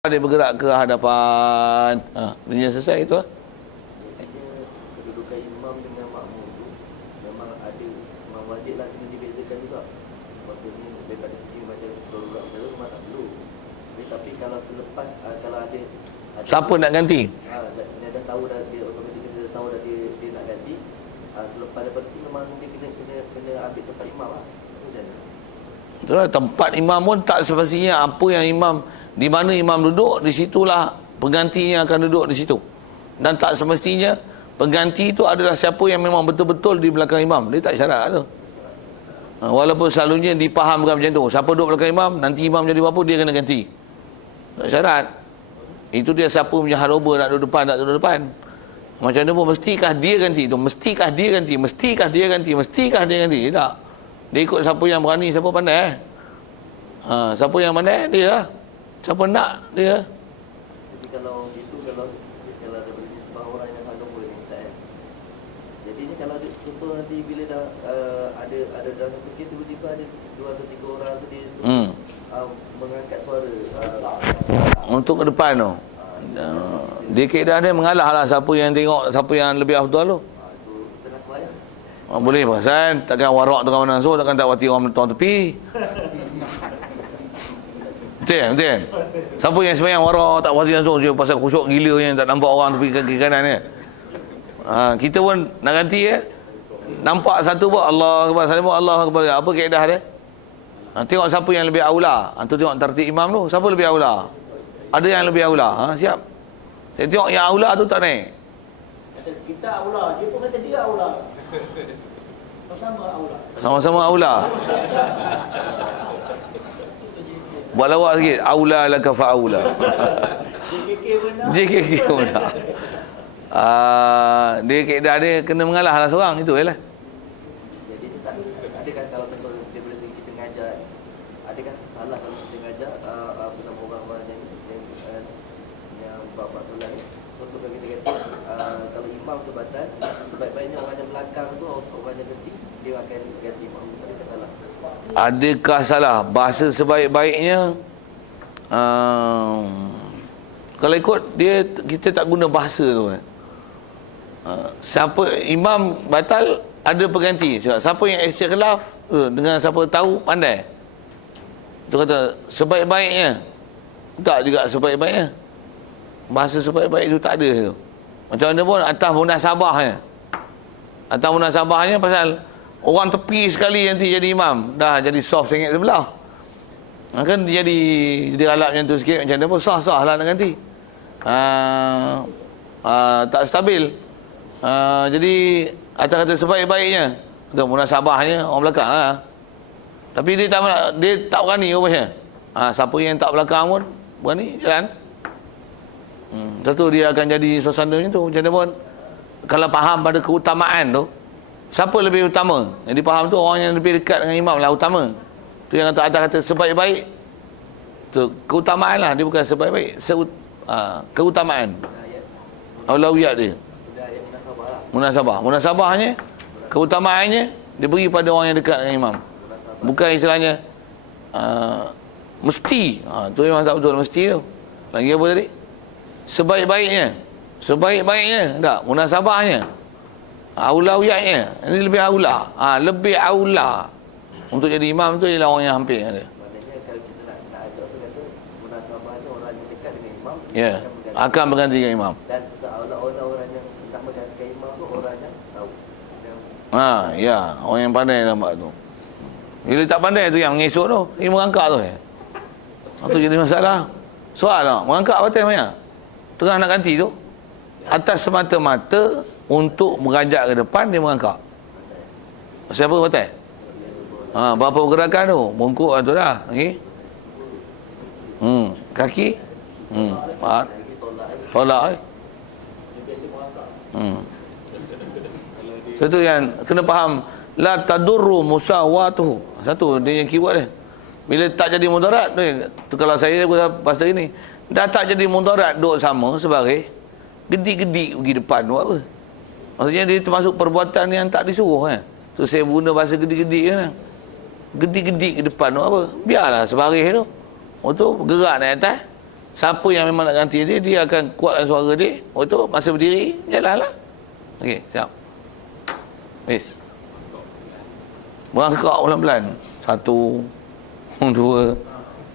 Dia bergerak ke hadapan. Dunia selesai itu lah. Kedudukan imam dengan makmum tu memang ada, memang wajib lah kena dibezakan juga. Maksudnya daripada segi macam darurat macam tu memang tak perlu. Tapi kalau selepas kalau ada Siapa nak ganti? dia dah tahu dah, dia otomatik dia dah tahu dah dia nak ganti. Selepas daripada tu memang dia kena ambil tempat imam lah. Itulah, tempat imam pun tak semestinya apa yang imam, di mana imam duduk, di situlah penggantinya akan duduk di situ. Dan tak semestinya pengganti itu adalah siapa yang memang betul-betul di belakang imam. Dia tak syarat tu. Walaupun selalunya dipahamkan macam tu, siapa duduk belakang imam, nanti imam jadi apa, dia kena ganti. Tak syarat. Itu dia siapa punya haroba nak duduk depan, tak duduk depan. Macam mana pun, mestikah dia ganti itu, mestikah dia ganti, mestikah dia ganti, mestikah dia ganti. Tak. Dia ikut siapa yang berani, siapa pandai. Siapa yang pandai, dia lah. Siapa nak, dia. Jadi kalau itu, kalau daripada sebab orang yang haroba ni tak. Jadi ni kalau contoh nanti bila dah ada dalam satu kes tiba-tiba ada 2 atau 3 orang tu dia mengangkat suara untuk ke depan tu. Dia keadaan dia mengalah lah siapa yang tengok, siapa yang lebih afdal tu. tu tengah sembahyang. Boleh perasan, takkan warak tu kawan so, takkan tak wati orang tuan tepi. Betul. Siapa yang sembahyang warak tak wati langsung je pasal khusyuk gila yang tak nampak orang tepi kaki kanan ni. Kita pun nak ganti ya. Nampak satu pun Allah Akbar, salam Allah Akbar. Apa kaedah dia? Tengok siapa yang lebih aula. Tu tengok tertib imam tu, siapa lebih aula? Ada yang lebih aula. Siap. Saya tengok yang aula tu tak naik. Kata kita aula, dia pun kata dia aula. Sama-sama aula. Sama-sama aula. Buat lawak sikit. Aula laka fa'aula. JKK benar. JKK benar. Dia keadaan dia kena mengalah lah seorang. Itu je lah. Jadi ni tak adakah kalau contoh daripada segi kita ngajar, adakah salah kalau kita ngajar apa nama orang yang bab-bab solat ni, contohkan kita kata kalau imam tu batal, sebaik-baiknya orang yang belakang tu, orang yang ganti dia akan ganti imam. Adakah salah? Adakah salah? Bahasa sebaik-baiknya kalau ikut dia, kita tak guna bahasa tu. Siapa imam batal, ada pengganti. Siapa yang istiqlaf dengan siapa tahu pandai. Itu kata sebaik-baiknya. Tak juga sebaik-baiknya. Bahasa sebaik-baik itu tak ada tu. Macam mana pun atas munasabahnya. Atas munasabahnya pasal orang tepi sekali nanti jadi imam, dah jadi soft sangat sebelah. Kan jadi alat macam tu sikit, macam mana pun sah-sah lah nak ganti. Tak stabil. Jadi atas kata sebaik-baiknya, tu munasabahnya orang belakang lah. Tapi dia tak berani rupanya. Siapa yang tak belakang pun berani jalan. Satu dia akan jadi suasana macam tu. Macam mana pun kalau faham pada keutamaan tu, siapa lebih utama? Jadi faham tu orang yang lebih dekat dengan imam lah utama. Tu yang kata atas kata sebaik-baik. Tu keutamaan lah, dia bukan sebaik-baik. Keutamaan. Aulawiyat dia. Munasabahnya, keutamaannya diberi pada orang yang dekat dengan imam. Bukan istilahnya mesti. Tu memang tak betul mesti tu. Lagi apa tadi? Sebaik-baiknya tak, munasabahnya, aulawiyatnya. Ini lebih aula. Lebih aula untuk jadi imam tu ialah orang yang hampir ada. Maknanya kalau kita nak ajak tu kata munasabahnya orang yang dekat dengan imam akan berganti dengan imam. Dan seolah-olah orang yang nak menggantikan imam tu orang yang tahu. Orang yang pandai nampak tu. Bila tak pandai tu yang mengesok tu, dia merangkak tu. Itu jadi masalah. Soal lah, merangkak batal banyak. Tengah nak ganti tu, atas semata-mata untuk mengajak ke depan, dia merangkak. Siapa batal? Berapa pergerakan tu? Bungkuk tu dah. Okay? Kaki? Tolak. Satu yang kena faham, la tadurru musawatuhu. Satu dia yang keyword dia. Bila tak jadi mudarat tu, kalau saya pasal ini dah tak jadi mudarat, duduk sama sebagai gedik-gedik pergi depan buat apa? Maksudnya dia termasuk perbuatan yang tak disuruh kan. Tu saya guna bahasa gedik-gedik kan. Gedik-gedik ke depan buat apa? Biarlah sebaris tu. Tu bergerak naik atas. siapa yang memang nak ganti dia, dia akan kuatkan suara dia. Oh tu masa berdiri, jalanlah. Okey, siap. Yes. Berangkak pelan-pelan. 1, 2.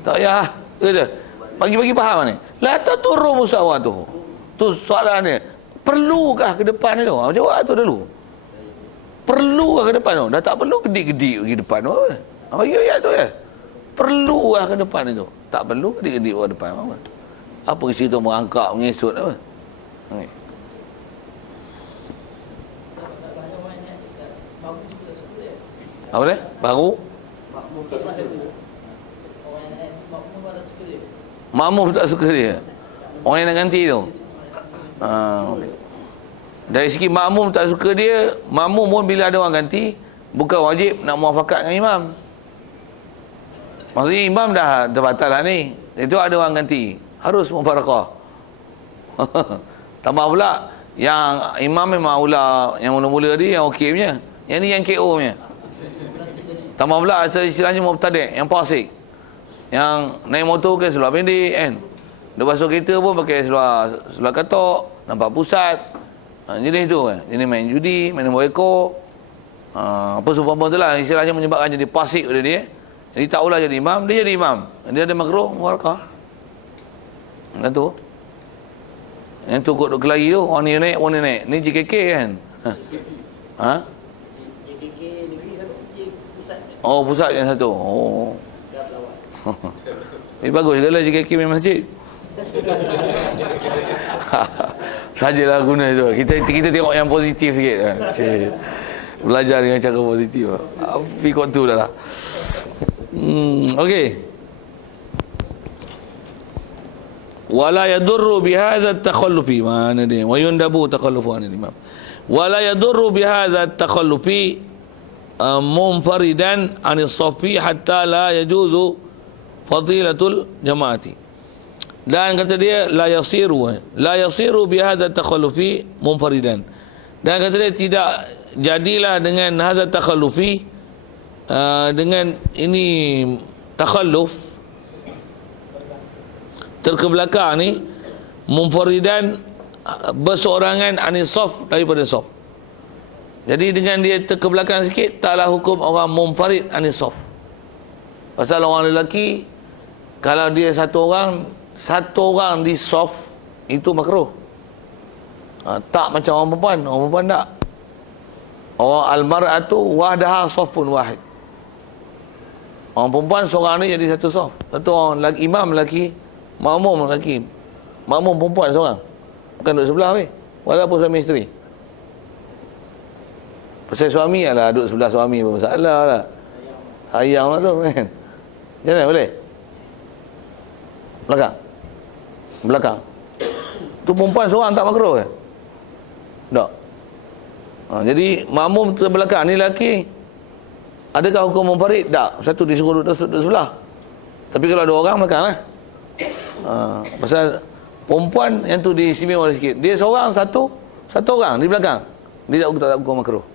Tak payah. Kata. Bagi-bagi faham ni. La taturu musawatuhu. Tu soalan dia. Perlukah ke depan tu? Jawab tu dulu. Perlukah ke depan tu? Dah tak perlu gedik-gedik pergi depan tu. Bagi ayat tu ya. Perlukah ke depan itu? Tak perlu gedik-gedik ke depan apa? Apa cerita merangkak mengesut apa? Okay. Apa dia? Baru? Makmum tak suka dia. Orang yang nak ganti tu. Okay. Dari segi makmum tak suka dia, makmum pun bila ada orang ganti, bukan wajib nak muafakat dengan imam. Maksudnya imam dah terbatal lah ni. Itu ada orang ganti. Harus mufarakah. Tambah pula, yang imam memang ula, yang mula-mula dia yang okey punya. Yang ni yang KO punya. Tambah pula istilahnya mubtadi', yang fasik. Yang naik motor ke seluar pendek kan. Dia basuh kereta pun pakai seluar katok, nampak pusat. Jenis tu kan. Jenis main judi, main nombor ekor. Apa seumpama tu lah, istilahnya menyebabkan jadi fasik pada dia. Jadi tak ulah jadi imam, dia jadi imam. Dia ada makruh, muarakah. Yang tu. Yang tu kot duk kelari tu, orang ni naik, orang ni naik. Ni JKK kan. Ha? JKK negeri satu, pusat. Oh, pusat yang satu. Oh. Bagus juga lah JKK main masjid. Sajalah guna tu. Kita tengok yang positif sikit kan. Belajar dengan cara positif. Fikot tu dah lah. Okey. Wala yadurru bihadza at-takhallufi. Mana dia? Wa yundabu takhallufu anil imam. Wala yadurru bihadza at-takhallufi munfaridan anil safi hatta la yajuzu fadilatul jamaati. Dan kata dia la yasiru bihadza at-takhallufi munfaridan. Dan kata dia tidak jadilah dengan hadza takhallufi, dengan ini takhalluf, terkebelakang ni, munfaridan, berseorangan anisaf, daripada saf. Jadi dengan dia terkebelakang sikit, taklah hukum orang munfarid anisaf. Pasal orang lelaki, kalau dia satu orang di saf, itu makruh. Tak macam orang perempuan tak. Orang al-mar'atu wahdaha safun wahid. Orang perempuan seorang ni jadi satu saf. Satu orang lelaki, imam lelaki, makmum lelaki, makmum perempuan seorang. Bukan duduk sebelah weh. Walaupun suami isteri. Pasal suami lah duduk sebelah suami pun masalah lah. Sayang lah tu kan. Jangan boleh. Belakang. Tu perempuan seorang tak makruh ke? Tak. Jadi makmum terbelakang ni lelaki. Adakah hukum munfarid? Tak. Satu disuruh duduk sebelah. Tapi kalau ada orang belakang lah. Pasal perempuan yang tu diistimewa sikit. Dia seorang satu orang di belakang. Dia tak hukum makruh.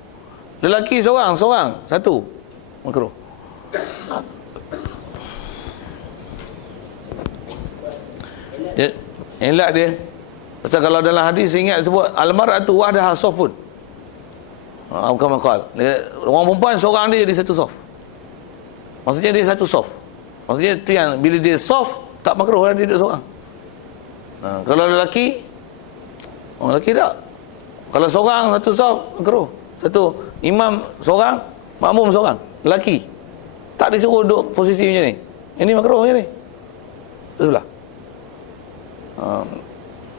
Lelaki seorang satu makruh. Elak dia. Pasal kalau dalam hadis ingat sebut al-mar'atu wahdaha safun. Bukan makal. Orang perempuan seorang dia jadi satu saf. Maksudnya dia satu saf. Maksudnya tu yang bila dia saf tak makruh lah dia duduk seorang. Kalau lelaki, orang lelaki tak. Kalau seorang satu saf makruh. Satu imam seorang, makmum seorang, lelaki. Tak disuruh duduk posisi macam ni. Ini makruh macam ni. Sebelah.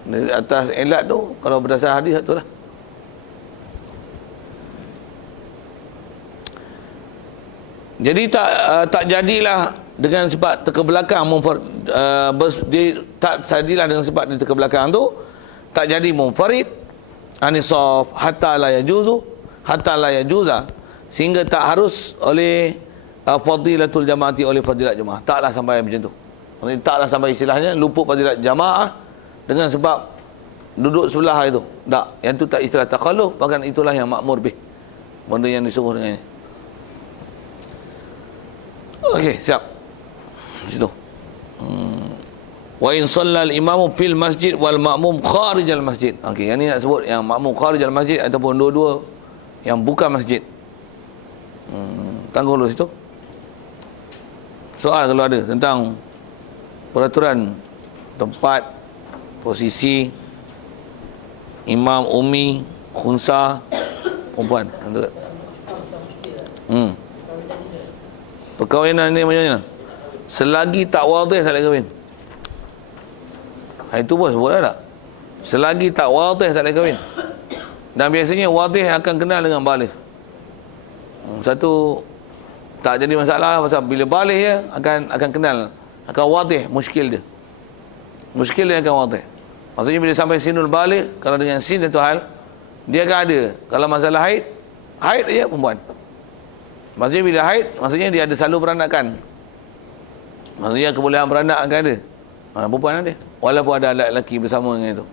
Dari atas elat tu, kalau berdasar hadis satu lah. Jadi tak jadilah dengan sebab terkebelakang tak jadilah dengan sebab dia terkebelakang tu, tak jadi munfarid anisaf hatta la yajuza, sehingga tak harus oleh fadilatul jamaati, oleh fadilat jamaah. Taklah sampai macam tu. Maksudnya taklah sampai istilahnya luput fadilat jamaah dengan sebab duduk sebelah itu. Tak, yang tu tak istilah takhalluf, bahkan itulah yang makmur bih, benda yang disuruh dengannya. Okey, siap. Situ. Wa in shallal imamu fil masjid wal ma'mum kharijal masjid. Okey, yang ni nak sebut yang makmum kharijal masjid ataupun dua-dua yang bukan masjid. Tangguh dulu situ. Soal kalau ada tentang peraturan tempat, posisi imam, umi, khunsa, perempuan. Ada. Perkahwinan ni macam mana? Selagi tak wadih tak boleh kahwin. Itu pun sebut tak? Selagi tak wadih tak boleh kahwin. Dan biasanya wadih akan kenal dengan baligh. Satu tak jadi masalah pasal bila baligh dia akan kenal, akan wadih muskil dia. Muskil dia akan wadih. Maksudnya bila sampai sinul baligh, kalau dengan sin itu hal, dia akan ada. Kalau masalah haid aja perempuan. Maksudnya bila haid, maksudnya dia ada salur peranakan. Maksudnya kebolehan beranak akan ada. Perempuan ada. Walaupun ada alat lelaki bersama dengan itu.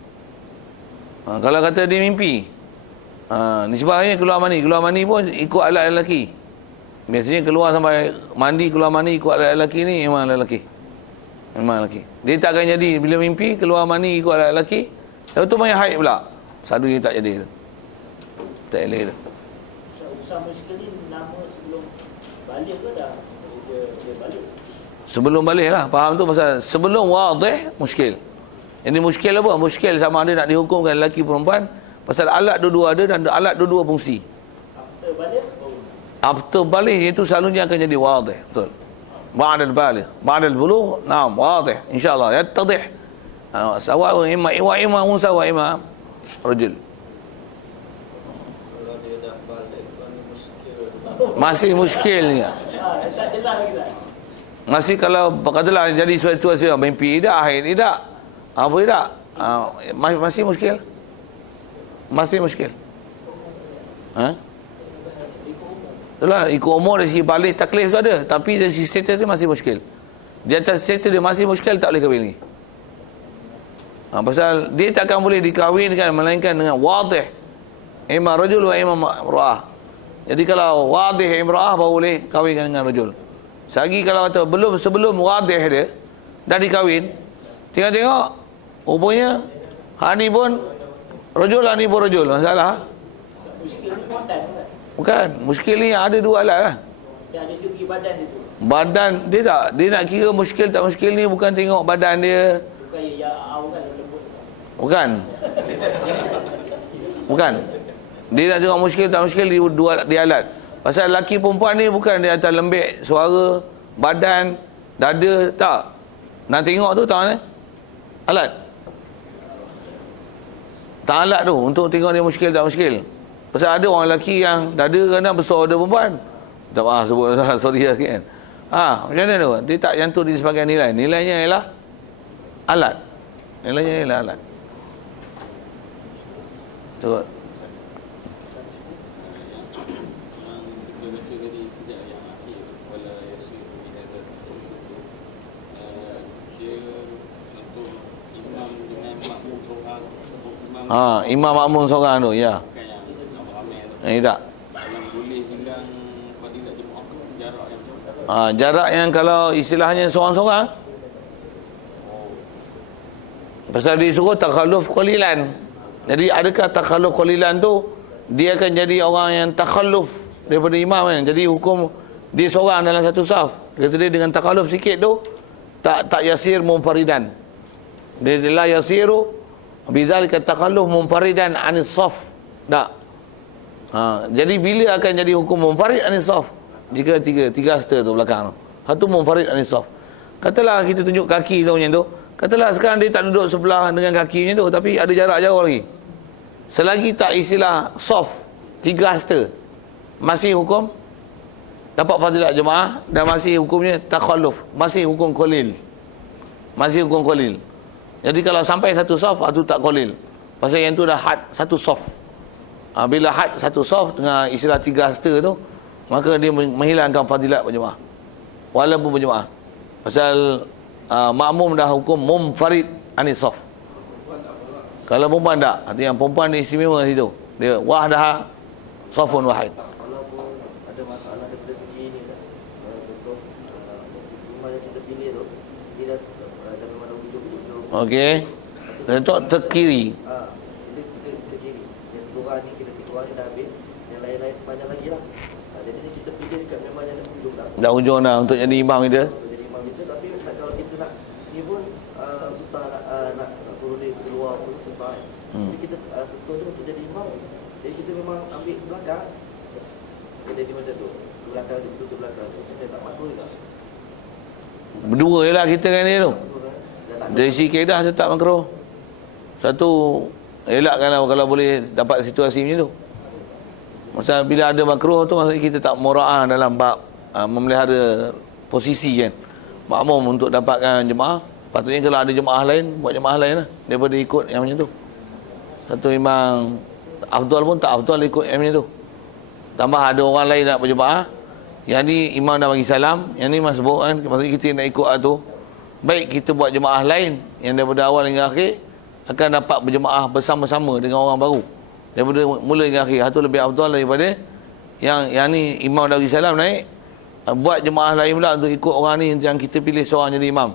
Kalau kata dia mimpi, nisbahnya keluar mani pun ikut alat lelaki. Biasanya keluar sampai mandi, keluar mani ikut alat lelaki ni memang lelaki. Memang lelaki. Dia tak akan jadi bila mimpi keluar mani ikut alat lelaki. Lepas tu main haid pula. Satu dia tak jadi. Tak elok dah. Usaha muskil ni nama sebelum balik ke dah? Dia balik. Sebelum balik lah. Faham tu pasal sebelum wadih muskil. Ini muskil apa? Muskil sama ada nak dihukumkan lelaki perempuan pasal alat dua-dua ada dan alat dua-dua fungsi. After balik? After balik itu selalunya akan jadi wadih. Betul. Ba'dal baligh, ba'dal bulugh, naam, wadih. InsyaAllah yattadih. Sawa'un imma unsa wa imma rajul. Kalau dia dah balik, muskil. Masih muskil ni. Tak jelas lagi tak? Masih kalau katalah jadi situasi mimpi tidak, haid tidak, apa tidak, masih muskil. Masih muskil. Itulah ikut umur dari segi balik taklif tu ada, tapi dari segi status dia masih muskil. Di atas status dia masih muskil, tak boleh kahwin lagi. Pasal dia takkan boleh dikahwinkan melainkan dengan wadih, imam rajul wa imam imra'ah. Jadi kalau wadih imra'ah baru boleh kahwinkan dengan rajul. Selagi kalau kata sebelum wadih dia dah dikahwin, tengok rupanya hak ni pun rajul, hak ni pun rajul. Masalah Muskil ni badan kan? bukan, muskil ni ada dua alat lah. Yang dari segi badan dia tu. Badan dia tak, dia nak kira muskil tak muskil ni bukan tengok badan dia. Bukan ya awal lembut. Bukan. Bukan. Dia nak tengok muskil tak muskil di alat. Pasal lelaki perempuan ni bukan dia atas lembik suara, badan, dada, tak. Nak tengok tu tak mana? Alat. Tak alat tu untuk tengok dia muskil tak muskil. Pasal ada orang lelaki yang dada kadang besar daripada perempuan. Tak apa sebut sorry lah sikit kan. Macam mana tu? Dia tak nyantuk di sebagai nilai. Nilainya ialah alat. Nilainya ialah alat. Turut. Imam makmum seorang tu, ya. Tak. Jarak yang kalau istilahnya seorang-seorang. Pasal disuruh takhalluf qalilan. Jadi adakah takhalluf qalilan tu dia akan jadi orang yang takhalluf daripada imam kan? Jadi hukum dia seorang dalam satu saf. Kata dia dengan takhalluf sikit tu tak yasir munfaridan. Dia la yasiru bidzalika takhalluf munfaridan anis saf. Tak. Jadi bila akan jadi hukum munfarid anis saf? Jika tiga hasta tu belakang tu. Satu munfarid anis saf. Katalah kita tunjuk kaki tu macam tu. Katalah sekarang dia tak duduk sebelah dengan kaki macam tu, tapi ada jarak jauh lagi. Selagi tak istilah saf, tiga hasta, masih hukum dapat fadilat jemaah dan masih hukumnya takhalluf, masih hukum qalil. Masih hukum qalil. Jadi kalau sampai satu saf, itu tak qalil. Pasal yang tu dah had satu saf. Bila had satu saf dengan istilah tiga hasta tu, maka dia menghilangkan fadilat berjemaah. Walaupun berjemaah. Pasal makmum dah hukum munfarid anis saf. Kalau perempuan tak, artinya perempuan ni istimewa situ. Dia wahdah safun wahid. Walaupun ada masalah daripada segi ni kan. Contoh imam yang kita pilih tu dia dah memang dah hujung Okey. Letak terkiri. Kita kiri. Yang kedua ni, kita kedua ni dah habis. Yang lain-lain sepanjang lagi lah. Jadi kita pilih dekat memang yang hujung dah. Dah hujung dah untuk jadi imam kita. Jadi imam kita, tapi kalau kita nak ni pun susah nak suruh dia keluar pun susah. Jadi kita betul tu untuk jadi imam. Jadi kita memang ambil belakang. Jadi macam tu. Belakang dia betul belakang. Kita tak makruh juga. Berdua je lah kita dengan dia tu. Dari sisi kaedah tetap makruh. Satu, elak kalau boleh dapat situasi macam tu. Maksudnya bila ada makruh tu, maksudnya kita tak mura'ah dalam bab memelihara posisi kan. Makmum untuk dapatkan jemaah. Patutnya kalau ada jemaah lain, buat jemaah lain lah. Daripada ikut yang macam tu. Satu memang afdal pun tak afdal ikut yang macam tu. Tambah ada orang lain nak berjemaah. Yang ni imam dah bagi salam, yang ni masbuk kan. Maksudnya kita nak ikut tu. Baik kita buat jemaah lain yang daripada awal hingga akhir akan dapat berjemaah bersama-sama dengan orang baru. Daripada mula hingga akhir. Itu lebih afdal daripada yang ni imam dah bagi salam naik. Buat jemaah lain pula untuk ikut orang ni yang kita pilih seorang jadi imam.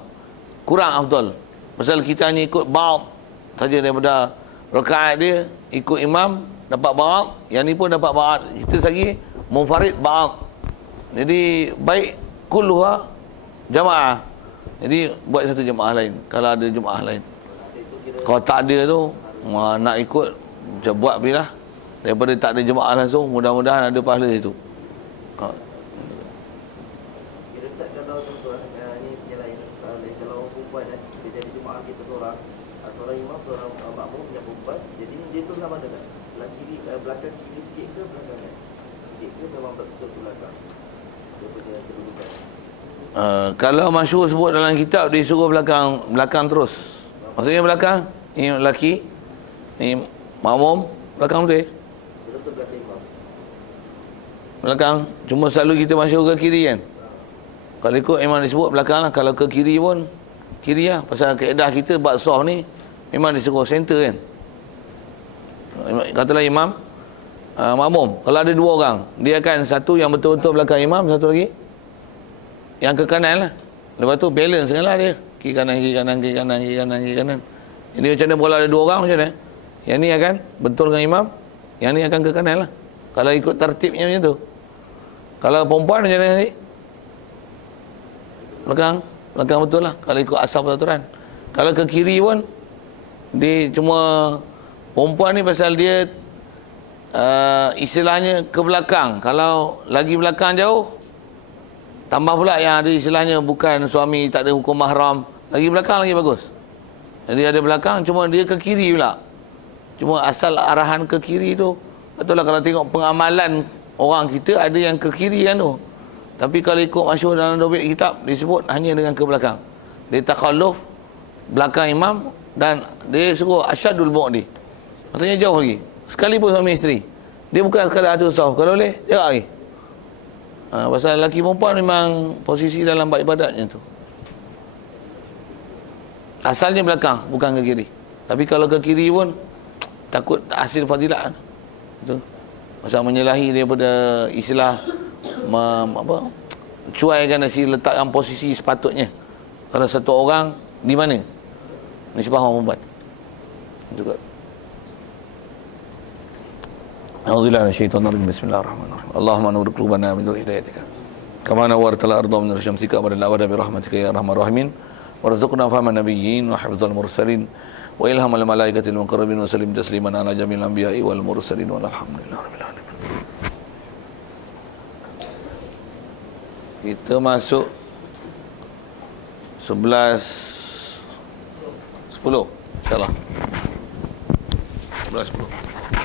Kurang afdal. Pasal kita hanya ikut ba'd saja daripada rakaat dia, ikut imam dapat ba'd, yang ni pun dapat ba'd. Kita lagi munfarid ba'd. Jadi baik kulluha jamaah. Jadi buat satu jemaah lain kalau ada jemaah lain. Kalau tak ada tu nak ikut buat bila daripada tak ada jemaah langsung, mudah-mudahan ada pahala itu. Kira set kalau tuan ni yang lain kalau orang perempuan dia jadi jemaah kita seorang imam, seorang makmum yang perempuan. Jadi dia tu belah mana tak? Belah kiri, belakang kiri sikit ke belakang kan? Sikit ke memang betul belakang. Dia punya kedudukan. Kalau masyhur sebut dalam kitab dia suruh belakang terus. Maksudnya belakang ni lelaki, ni makmum, belakang betul. Betul belakang imam. Belakang. Cuma selalu kita masyhur ke kiri kan. Kalau ikut memang disebut belakang lah. Kalau ke kiri pun kiri lah. Pasal kaedah kita baksah ni memang disuruh center kan. Katalah imam, makmum. Kalau ada dua orang, dia akan satu yang betul-betul belakang imam, satu lagi yang ke kanan lah. Lepas tu balance lah dia. Kiri kanan, kiri kanan, kiri kanan, kiri kanan, kiri kanan. Jadi macam mana kalau ada dua orang macam mana? Yang ni akan betul dengan imam, yang ni akan ke kanan lah. Kalau ikut tertibnya macam tu. Kalau perempuan macam mana ni? Belakang betul lah. Kalau ikut asal peraturan. Kalau ke kiri pun, dia cuma perempuan ni pasal dia istilahnya ke belakang. Kalau lagi belakang jauh, tambah pula yang ada istilahnya bukan suami, tak ada hukum mahram. Lagi belakang lagi bagus. Jadi ada belakang, cuma dia ke kiri pula. Cuma asal arahan ke kiri tu, betul lah kalau tengok pengamalan orang kita, ada yang ke kiri kan tu. Tapi kalau ikut masyhur dalam dobit kitab, disebut hanya dengan ke belakang. Dia takhalluf belakang imam dan dia suruh asyadul mu'di. Maksudnya jauh lagi. Sekalipun suami isteri. Dia bukan sekadar atur saf. Kalau boleh, jarak lagi. Pasal lelaki perempuan memang posisi dalam bab ibadatnya tu. Asalnya belakang, bukan ke kiri. Tapi kalau ke kiri pun takut hasil fadilat. Itu. Pasal menyalahi daripada istilah cuaikan hasil letakkan posisi sepatutnya. Kalau satu orang di mana? Nisbah orang perempuan. Itu kot. A'udzubillahi minasyaitonir rajim. Bismillahirrahmanirrahim. Allahumma nur qulubana min nur hidayatika. Kama nawwartal arda min nur syamsika wa al-awada bi rahmatika ya arhamar rahimin. Warzuqna fahman nabiyyin wa hifdzal mursalin wa ilhamal malaikatil muqarrabin wa sallim tasliman ala jamil anbiya'i wal mursalin walhamdulillahirabbil alamin. Kita masuk 11:10 insyaallah. 11:10.